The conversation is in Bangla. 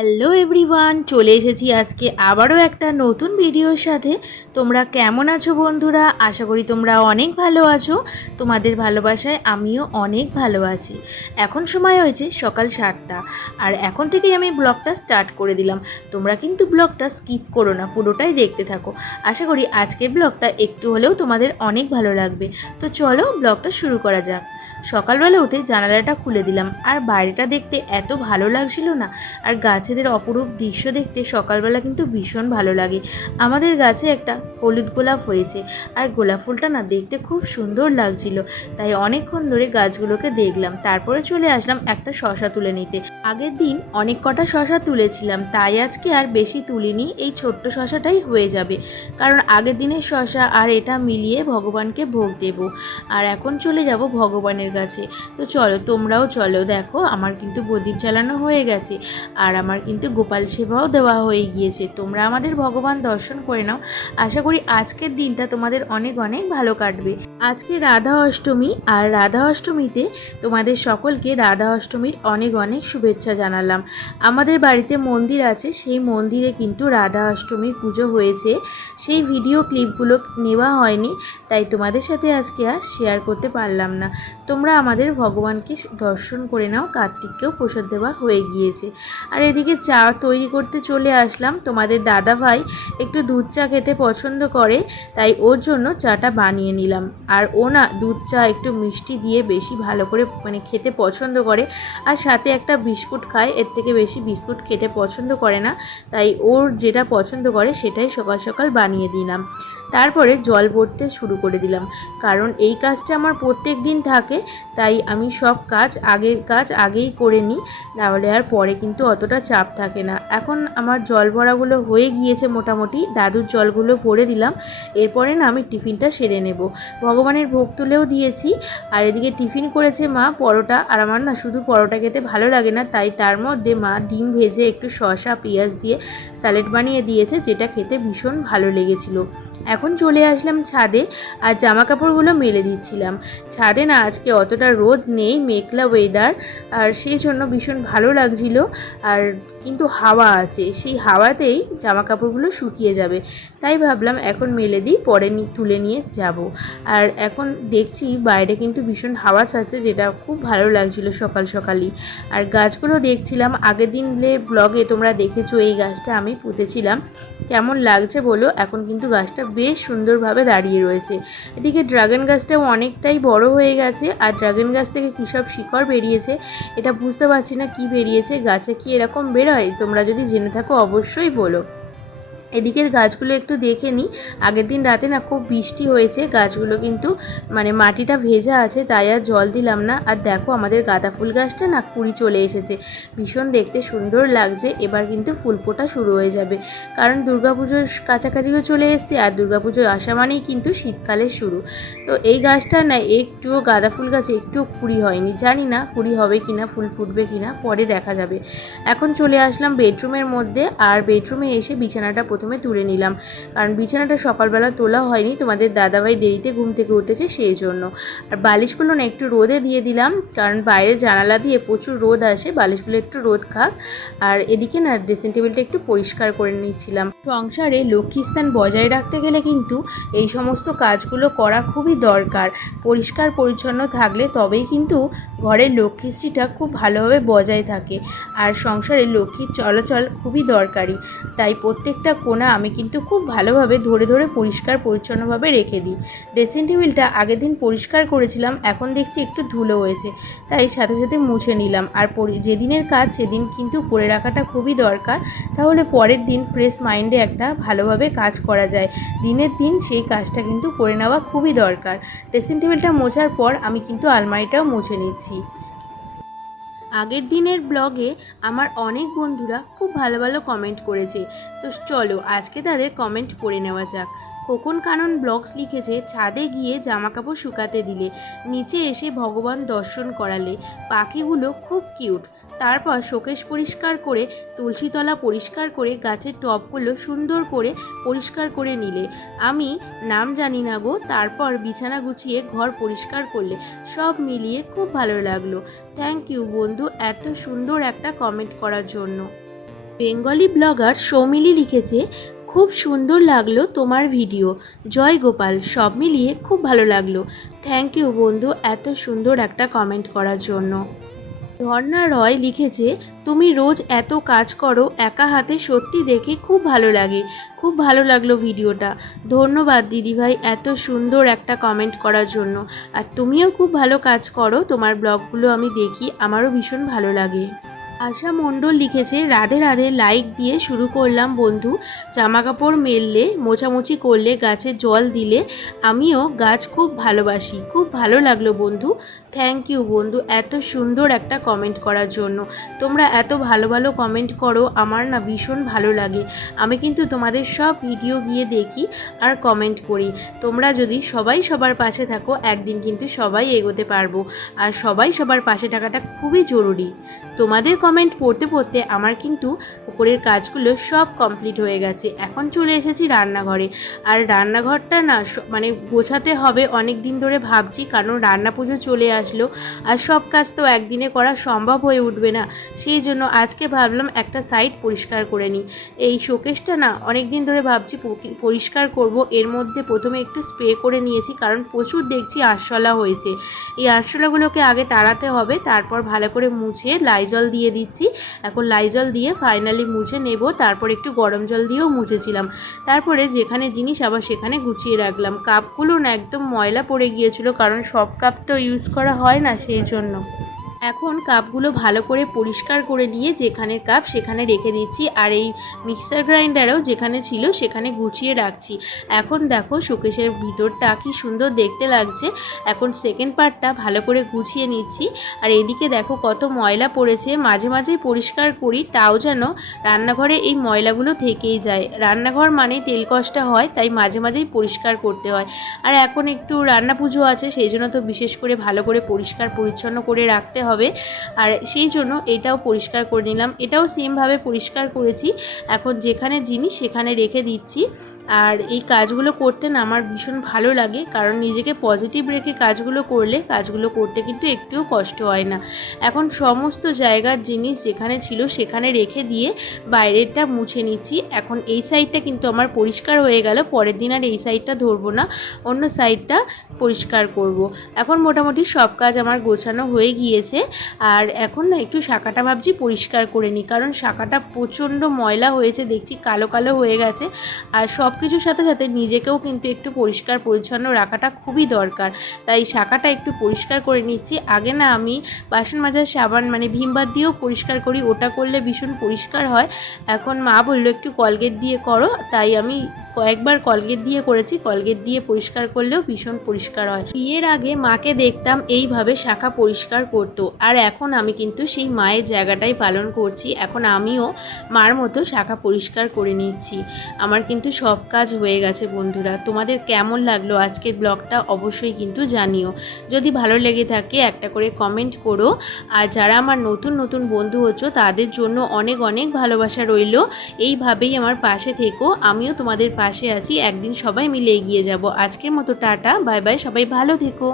হ্যালো এভরিওয়ান চলে এসেছি আজকে আবারও একটা নতুন ভিডিওর সাথে। তোমরা কেমন আছো বন্ধুরা? আশা করি তোমরা অনেক ভালো আছো। তোমাদের ভালোবাসায় আমিও অনেক ভালো আছি। এখন সময় হয়েছে সকাল সাতটা। আর এখন থেকেই আমি ব্লগটা স্টার্ট করে দিলাম। তোমরা কিন্তু ব্লগটা স্কিপ করো না, পুরোটাই দেখতে থাকো। আশা করি আজকের ব্লগটা একটু হলেও তোমাদের অনেক ভালো লাগবে। তো চলো ব্লগটা শুরু করা যাক। সকালবেলা উঠে জানালাটা খুলে দিলাম। আর বাইরেটা দেখতে এত ভালো লাগছিল না, আর গাছেদের অপরূপ দৃশ্য দেখতে সকালবেলা কিন্তু ভীষণ ভালো লাগে। আমাদের গাছে একটা হলুদ গোলাপ হয়েছে, আর গোলাপ ফুলটা না দেখতে খুব সুন্দর লাগছিল। তাই অনেকক্ষণ ধরে গাছগুলোকে দেখলাম, তারপরে চলে আসলাম একটা শশা তুলে নিতে। আগের দিন অনেক কটা শশা তুলেছিলাম, তাই আজকে আর বেশি তুলিনি, এই ছোট্ট শশাটাই হয়ে যাবে। কারণ আগের দিনের শশা আর এটা মিলিয়ে ভগবানকে ভোগ দেব। আর এখন চলে যাব ভগবানের কাছে। তো চলো, তোমরাও চলো, দেখো, আমার কিন্তু প্রদীপ জ্বালানো হয়ে গেছে। আর আমার কিন্তু গোপাল সেবাও দেওয়া হয়ে গিয়েছে। তোমরা আমাদের ভগবান দর্শন করে নাও। আশা করি আজকের দিনটা তোমাদের অনেক অনেক ভালো কাটবে। আজকে রাধা অষ্টমী, আর রাধা অষ্টমীতে তোমাদের সকলকে রাধা অষ্টমীর অনেক অনেক শুভেচ্ছা জানালাম। আমাদের বাড়িতে মন্দির আছে, সেই মন্দিরে কিন্তু রাধা অষ্টমীর পুজো হয়েছে। সেই ভিডিও ক্লিপগুলো নেওয়া হয়নি, তাই তোমাদের সাথে আজকে আর শেয়ার করতে পারলাম না। তোমরা আমাদের ভগবানকে দর্শন করে নাও, কার্তিককেও প্রসাদ দেওয়া হয়ে গিয়েছে। আর এদিকে চা তৈরি করতে চলে আসলাম। তোমাদের দাদা ভাই একটু দুধ চা খেতে পছন্দ করে, তাই ওর জন্য চাটা বানিয়ে নিলাম। আর ও না দুধ চা একটু মিষ্টি দিয়ে বেশি ভালো করে মানে খেতে পছন্দ করে। আর সাথে একটা বিস্কুট খায়, এর থেকে বেশি বিস্কুট খেতে পছন্দ করে না। তাই ওর যেটা পছন্দ করে সেটাই সকাল সকাল বানিয়ে দিলাম। তারপরে জল ভরতে শুরু করে দিলাম। কারণ এই কাজটা আমার প্রত্যেক দিন থাকে, তাই আমি সব কাজ আগের কাজ আগেই করে নিই তাহলে আর পরে কিন্তু অতটা চাপ থাকে না। এখন আমার জল ভরাগুলো হয়ে গিয়েছে মোটামুটি, দাদুর জলগুলো ভরে দিলাম। এরপরে না আমি টিফিনটা সেরে নেব। ভগবানের ভোগ তুলেও দিয়েছি, আর এদিকে টিফিন করেছে মা পরোটা, আর আমার না শুধু পরোটা খেতে ভালো লাগে না, তাই তার মধ্যে মা ডিম ভেজে একটু শসা, পেঁয়াজ দিয়ে স্যালাড বানিয়ে দিয়েছে, যেটা খেতে ভীষণ ভালো লেগেছিল। এখন চলে আসলাম ছাদে আর জামা কাপড়গুলো মেলে দিচ্ছিলাম। ছাদে না আজকে অতটা রোদ নেই, মেঘলা ওয়েদার আর সেই জন্য ভীষণ ভালো লাগছিল। আর কিন্তু হাওয়া আছে, সেই হাওয়াতেই জামা কাপড়গুলো শুকিয়ে যাবে। তাই ভাবলাম এখন মেলে দিই, পরে তুলে নিয়ে যাব। আর এখন দেখছি বাইরে কিন্তু ভীষণ হাওয়া ছাড়ছে, যেটা খুব ভালো লাগছিল সকাল সকালই। আর গাছগুলো দেখছিলাম, আগের দিনলে ব্লগে তোমরা দেখেছ, এই গাছটা আমি পুঁতেছিলাম। কেমন লাগছে বলো, এখন কিন্তু গাছটা বেশ সুন্দরভাবে দাঁড়িয়ে রয়েছে। এদিকে ড্রাগন গাছটাও অনেকটাই বড় হয়ে গেছে আর ড্রাগন গাছ থেকে কী সব শিকড় বেরিয়েছে এটা বুঝতে পারছি না কি বেরিয়েছে, গাছে কি এরকম বেরোয়? তোমরা যদি জেনে থাকো অবশ্যই বলো। এদিকের গাছগুলো একটু দেখে নিই। আগের দিন রাতে না খুব বৃষ্টি হয়েছে, গাছগুলো কিন্তু মানে মাটিটা ভেজা আছে, তাই আর জল দিলাম না। আর দেখো আমাদের গাঁদা ফুল গাছটা না কুড়ি চলে এসেছে। ভীষণ দেখতে সুন্দর লাগছে, এবার কিন্তু ফুল ফোটা শুরু হয়ে যাবে। কারণ দুর্গাপুজোর কাছাকাছিও চলে এসছে, আর দুর্গাপুজো আসা মানেই কিন্তু শীতকালের শুরু। তো এই গাছটা না একটুও গাঁদা ফুল গাছে একটুও কুড়ি হয়নি। জানি না কুড়ি হবে কি না ফুল ফুটবে কি না পরে দেখা যাবে। এখন চলে আসলাম বেডরুমের মধ্যে, আর বেডরুমে এসে বিছানাটা প্রথমে তুলে নিলাম। কারণ বিছানাটা সকালবেলা তোলা হয়নি, তোমাদের দাদাভাই দেরিতে ঘুম থেকে উঠেছে সেই জন্য। আর বালিশগুলো না একটু রোদে দিয়ে দিলাম, কারণ বাইরে জানালা দিয়ে প্রচুর রোদ আসে, বালিশগুলো একটু রোদ খাক। আর এদিকে না ড্রেসিং টেবিলটা একটু পরিষ্কার করে নিচ্ছিলাম। সংসারে লক্ষ্মীস্থান বজায় রাখতে গেলে কিন্তু এই সমস্ত কাজগুলো করা খুবই দরকার। পরিষ্কার পরিচ্ছন্ন থাকলে তবেই কিন্তু ঘরের লক্ষ্মীশ্রীটা খুব ভালোভাবে বজায় থাকে। আর সংসারে লক্ষ্মীর চলাচল খুবই দরকারি। তাই প্রত্যেকটা কোণা আমি কিন্তু খুব ভালোভাবে ধরে ধরে পরিষ্কার পরিচ্ছন্নভাবে রেখে দিই। ড্রেসিং টেবিলটা আগের দিন পরিষ্কার করেছিলাম, এখন দেখছি একটু ধুলো হয়েছে, তাই সাথে সাথে মুছে নিলাম। আর যেদিনের কাজ সেদিন কিন্তু করে রাখাটা খুবই দরকার, তাহলে পরের দিন ফ্রেশ মাইন্ডে একটা ভালোভাবে কাজ করা যায়। দিনের দিন সেই কাজটা কিন্তু করে নেওয়া খুবই দরকার। ড্রেসিং টেবিলটা মোছার পর আমি কিন্তু আলমারিটাও মুছে নিচ্ছি। আগের দিনের ব্লগে আমার অনেক বন্ধুরা খুব ভালো ভালো কমেন্ট করেছে। তো চলো, আজকে তাদের কমেন্ট পড়ে নেওয়া যাক। খোকন কানন ব্লগস লিখেছে, ছাদে গিয়ে জামা কাপড় শুকাতে দিলে, নিচে এসে ভগবান দর্শন করালে, পাখিগুলো খুব কিউট তারপর শোকেশ পরিষ্কার করে, তুলসীতলা পরিষ্কার করে, গাছের টবগুলো সুন্দর করে পরিষ্কার করে নিলে। আমি নাম জানি না গো, তারপর বিছানা গুছিয়ে ঘর পরিষ্কার করলে সব মিলিয়ে খুব ভালো লাগল। থ্যাংক ইউ বন্ধু, এত সুন্দর একটা কমেন্ট করার জন্য। বেঙ্গলি ব্লগার সৌমিলি লিখেছে, খুব সুন্দর লাগল তোমার ভিডিও জয় গোপাল, সব মিলিয়ে খুব ভালো লাগল। থ্যাংক ইউ বন্ধু, এত সুন্দর একটা কমেন্ট করার জন্য। ঝর্ণা রয় লিখেছে, তুমি রোজ এত কাজ করো, একা হাতে সত্যি দেখে খুব ভালো লাগে। খুব ভালো লাগল ভিডিওটা। ধন্যবাদ দিদিভাই এত সুন্দর একটা কমেন্ট করার জন্য। আর তুমিও খুব ভালো কাজ করো, তোমার ব্লগগুলো আমি দেখি, আমারও ভীষণ ভালো লাগে। আশা মণ্ডল লিখেছে, রাধে রাধে লাইক দিয়ে শুরু করলাম বন্ধু। জামা কাপড় মেললে, মোছামুছি করলে, গাছে জল দিলে, আমিও গাছ খুব ভালোবাসি। খুব ভালো লাগল বন্ধু। থ্যাংক ইউ বন্ধু, এত সুন্দর একটা কমেন্ট করার জন্য। তোমরা এত ভালো ভালো কমেন্ট করো, আমার না ভীষণ ভালো লাগে। আমি কিন্তু তোমাদের সব ভিডিও গিয়ে দেখি আর কমেন্ট করি। তোমরা যদি সবাই সবার পাশে থাকো, একদিন কিন্তু সবাই এগোতে পারব। আর সবাই সবার পাশে থাকাটা খুবই জরুরি। তোমাদের কমেন্ট পড়তে পড়তে আমার কিন্তু উপরের কাজগুলো সব কমপ্লিট হয়ে গেছে। এখন চলে এসেছি রান্নাঘরে। আর রান্নাঘরটা না মানে গোছাতে হবে অনেক দিন ধরে ভাবছি, কারণ রান্না পুজো চলে আসলো আর সব কাজ তো একদিনে করা সম্ভব হয়ে উঠবে না। সেই জন্য আজকে ভাবলাম একটা সাইড পরিষ্কার করে নিই। এই শোকেসটা না অনেক দিন ধরে ভাবছি পরিষ্কার করব। এর মধ্যে প্রথমে একটু স্প্রে করে নিয়েছি, কারণ প্রচুর দেখছি আরশোলা হয়েছে। এই আরশোলাগুলোকে আগে তাড়াতে হবে, তারপর ভালো করে মুছে লাইজল দিয়ে দিচ্ছি। এখন লাইজল দিয়ে ফাইনালি মুছে নেব। তারপর একটু গরম জল দিয়েও মুছেছিলাম। তারপরে যেখানে জিনিস আবার সেখানে গুছিয়ে রাখলাম। কাপগুলো না একদম ময়লা পড়ে গিয়েছিল, কারণ সব কাপ তো ইউজ করা হয় না সেই জন্য। এখন কাপগুলো ভালো করে পরিষ্কার করে নিয়ে যেখানের কাপ সেখানে রেখে দিচ্ছি। আর এই মিক্সার গ্রাইন্ডারও যেখানে ছিল সেখানে গুছিয়ে রাখছি। এখন দেখো শোকেশের ভিতরটা কি সুন্দর দেখতে লাগছে। এখন সেকেন্ড পার্টটা ভালো করে গুছিয়ে নিচ্ছি। আর এদিকে দেখো কত ময়লা পড়েছে। মাঝে মাঝে পরিষ্কার করি, তাও যেন রান্নাঘরে এই ময়লাগুলো থেকেই যায়। রান্নাঘর মানে তেল কষ্টা হয়, তাই মাঝে মাঝেই পরিষ্কার করতে হয়। আর এখন একটু রান্না পুজো আছে, সেই জন্য তো বিশেষ করে ভালো করে পরিষ্কার পরিচ্ছন্ন করে রাখতে হবে। আর সেই জন্য এটাও পরিষ্কার করে নিলাম। এটাও সেমভাবে পরিষ্কার করেছি। এখন যেখানে জিনিস সেখানে রেখে দিচ্ছি। আর এই কাজগুলো করতে না আমার ভীষণ ভালো লাগে। কারণ নিজেকে পজিটিভ রেখে কাজগুলো করলে কাজগুলো করতে কিন্তু একটুও কষ্ট হয় না। এখন সমস্ত জায়গার জিনিস যেখানে ছিল সেখানে রেখে দিয়ে বাইরেরটা মুছে নিচ্ছি। এখন এই সাইডটা কিন্তু আমার পরিষ্কার হয়ে গেল। পরের দিন আর এই সাইডটা ধরবো না। অন্য সাইডটা পরিষ্কার করব। এখন মোটামুটি সব কাজ আমার গোছানো হয়ে গিয়েছে। আর এখন না একটু শাখাটা ভাবছি পরিষ্কার করে নিই, কারণ শাখাটা প্রচণ্ড ময়লা হয়েছে, দেখছি কালো কালো হয়ে গেছে। আর সব কিছুর সাথে সাথে নিজেকেও কিন্তু একটু পরিষ্কার পরিচ্ছন্ন রাখাটা খুবই দরকার। তাই শাখাটা একটু পরিষ্কার করে নিচ্ছি। আগে না আমি বাসন মাজার সাবান মানে ভীমবার দিয়েও পরিষ্কার করি, ওটা করলে ভীষণ পরিষ্কার হয়। এখন মা বলল, একটু কলগেট দিয়ে করো। তাই আমি কয়েকবার কলগেট দিয়ে করেছি, কলগেট দিয়ে পরিষ্কার করলেও ভীষণ পরিষ্কার হয়। বিয়ের আগে মাকে দেখতাম এইভাবে শাখা পরিষ্কার করতো। আর এখন আমি কিন্তু সেই মায়ের জায়গাটাই পালন করছি। এখন আমিও মার মতো শাখা পরিষ্কার করে নিচ্ছি। আমার কিন্তু সব কাজ হয়ে গেছে বন্ধুরা। তোমাদের কেমন লাগল আজকের ব্লগটা অবশ্যই কিন্তু জানিও। যদি ভালো লেগে থাকে একটা করে কমেন্ট করো। আর যারা আমার নতুন নতুন বন্ধু হচ্ছ, তাদের জন্য অনেক অনেক ভালোবাসা রইল। এইভাবেই আমার পাশে থেকো। আমিও তোমাদের পাশে আছি। একদিন সবাই মিলে এগিয়ে যাব। আজকের মতো টাটা। বাই বাই, সবাই ভালো থেকো।